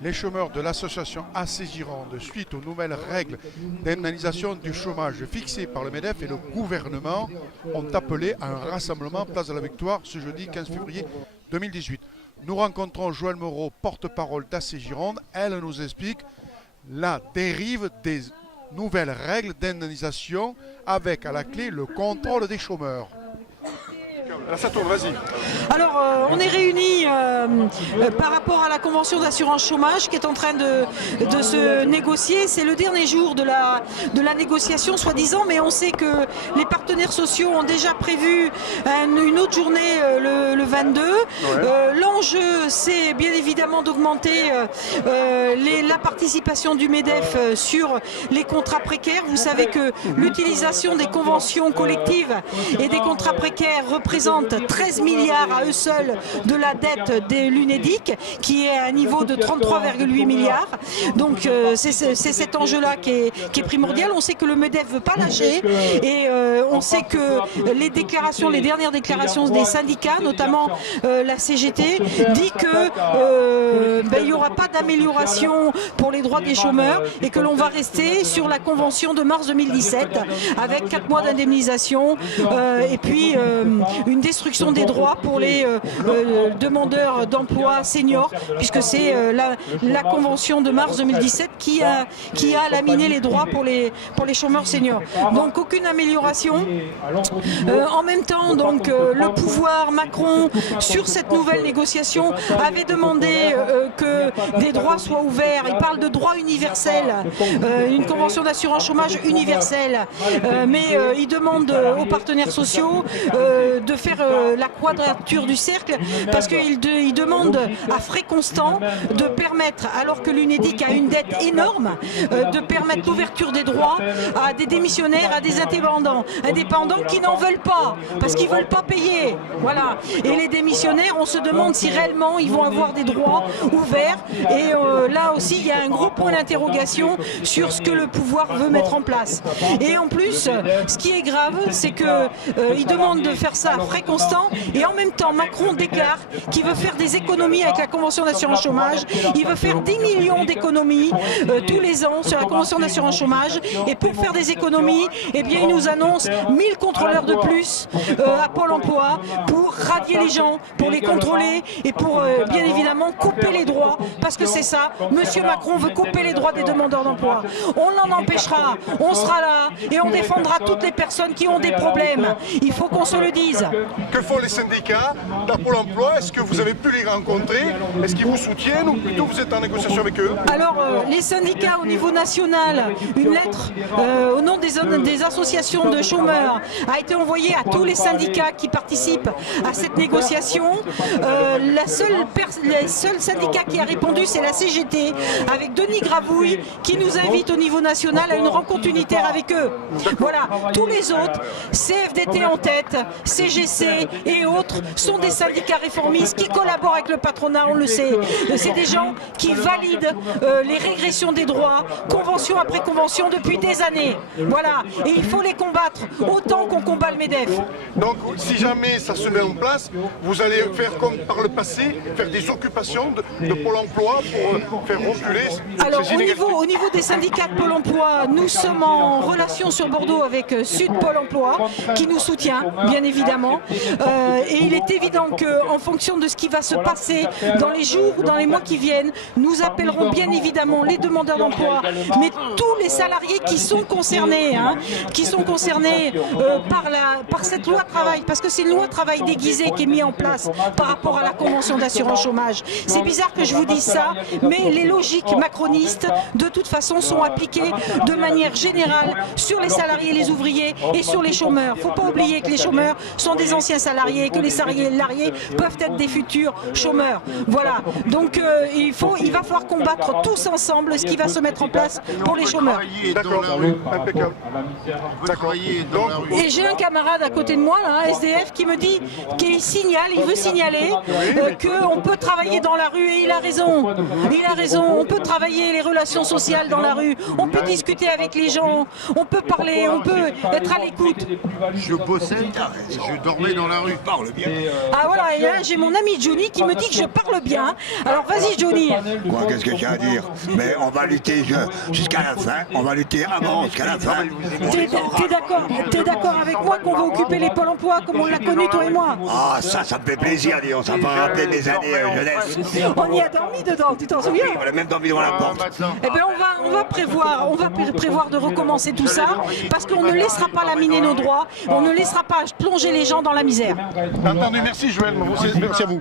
Les chômeurs de l'association AC Gironde, suite aux nouvelles règles d'indemnisation du chômage fixées par le MEDEF et le gouvernement, ont appelé à un rassemblement place de la Victoire ce jeudi 15 février 2018. Nous rencontrons Joëlle Moreau, porte-parole d'AC Gironde. Elle nous explique la dérive des nouvelles règles d'indemnisation avec à la clé le contrôle des chômeurs. Là, ça tourne, vas-y. Alors, on est réunis par rapport à la convention d'assurance chômage qui est en train de se négocier. C'est le dernier jour de la négociation, soi-disant, mais on sait que les partenaires sociaux ont déjà prévu une autre journée le 22. Ouais. L'enjeu, c'est bien évidemment d'augmenter la participation du MEDEF sur les contrats précaires. Vous savez que l'utilisation des conventions collectives et des contrats précaires représente 13 milliards à eux seuls de la dette de l'UNEDIC, qui est à un niveau de 33,8 milliards. Donc c'est cet enjeu-là qui est primordial. On sait que le MEDEF ne veut pas lâcher et on sait que les dernières déclarations des syndicats, notamment la CGT, dit que il n'y aura pas d'amélioration pour les droits des chômeurs et que l'on va rester sur la convention de mars 2017 avec 4 mois d'indemnisation et puis une destruction des droits pour les demandeurs d'emploi seniors, puisque c'est la convention de mars 2017 qui a laminé les droits pour les chômeurs seniors. Donc aucune amélioration. En même temps, donc le pouvoir Macron sur cette nouvelle négociation avait demandé que des droits soient ouverts. Il parle de droit universel, une convention d'assurance chômage universelle, mais il demande aux partenaires sociaux de faire la quadrature du cercle, parce qu'il demande à frais constants de permettre, alors que l'UNEDIC a une dette énorme, de permettre l'ouverture des droits à des démissionnaires, à des indépendants qui n'en veulent pas, parce qu'ils ne veulent pas payer. Voilà. Et les démissionnaires, on se demande si réellement ils vont avoir des droits ouverts. Et là aussi, il y a un gros point d'interrogation sur ce que le pouvoir veut mettre en place. Et en plus, ce qui est grave, c'est qu'il demande de faire ça à frais constants, et en même temps, Macron déclare qu'il veut faire des économies avec la convention d'assurance chômage. Il veut faire 10 millions d'économies tous les ans sur la convention d'assurance chômage. Et pour faire des économies, eh bien, il nous annonce 1000 contrôleurs de plus à Pôle emploi pour radier les gens, pour les contrôler et pour bien évidemment couper les droits, parce que c'est ça, Monsieur Macron veut couper les droits des demandeurs d'emploi. On l'en empêchera, on sera là et on défendra toutes les personnes qui ont des problèmes. Il faut qu'on se le dise. Que font les syndicats de Pôle emploi? Est-ce que vous avez pu les rencontrer? Est-ce qu'ils vous soutiennent ou plutôt vous êtes en négociation avec eux? Alors, les syndicats au niveau national, une lettre au nom des associations de chômeurs a été envoyée à tous les syndicats qui participent à cette négociation. Le seul syndicat qui a répondu, c'est la CGT, avec Denis Gravouille, qui nous invite au niveau national à une rencontre unitaire avec eux. Voilà, tous les autres, CFDT en tête, CGC et autres, sont des syndicats réformistes qui collaborent avec le patronat, on le sait. C'est des gens qui valident les régressions des droits, convention après convention, depuis des années. Voilà, et il faut les combattre autant qu'on combat le MEDEF. Donc, si jamais ça se met en place, vous allez faire comme par le passé, faire des occupations de Pôle emploi pour faire reculer Alors, ces inégalités. au niveau des syndicats de Pôle emploi, nous sommes en relation sur Bordeaux avec Sud Pôle emploi, qui nous soutient, bien évidemment. Et il est évident qu'en fonction de ce qui va se passer dans les jours ou dans les mois qui viennent, nous appellerons bien évidemment les demandeurs d'emploi, mais tous les salariés qui sont concernés, par cette loi travail, parce que c'est une loi travail déguisée qui est mise en place par rapport à la convention d'assurance chômage. C'est bizarre que je vous dise ça, mais les logiques macronistes, de toute façon, sont appliquées de manière générale sur les salariés, les ouvriers et sur les chômeurs. Il ne faut pas oublier que les chômeurs sont des anciens salariés et que les salariés peuvent être des futurs chômeurs. Voilà. Donc il va falloir combattre tous ensemble ce qui va se mettre en place pour les chômeurs. D'accord, impeccable. D'accord. Et j'ai un camarade à côté de moi, là, un SDF, qui me dit, il veut signaler qu'on peut travailler dans la rue, et il a raison. raison. Il a raison. On peut travailler les relations sociales dans la rue. On peut discuter avec les gens. On peut parler. On peut être à l'écoute. Je bossais, je dormais dans la rue, parle bien. Ah voilà, et là j'ai mon ami Johnny qui me dit que je parle bien. Alors vas-y Johnny. Quoi, qu'est-ce que j'ai à dire? Mais on va lutter jusqu'à la fin, on va lutter avant jusqu'à la fin. T'es d'accord avec moi qu'on va occuper les pôles emploi comme on l'a connu toi et moi? Ah, ça me fait plaisir, disons, ça me rappeler des années jeunesse. On y a dormi dedans, tu t'en souviens? On a même dormi devant la porte. Eh bien on va prévoir de recommencer tout ça parce qu'on ne laissera pas laminer nos droits, on ne laissera pas plonger les gens dans la misère. Entendu, merci Joël, merci à vous.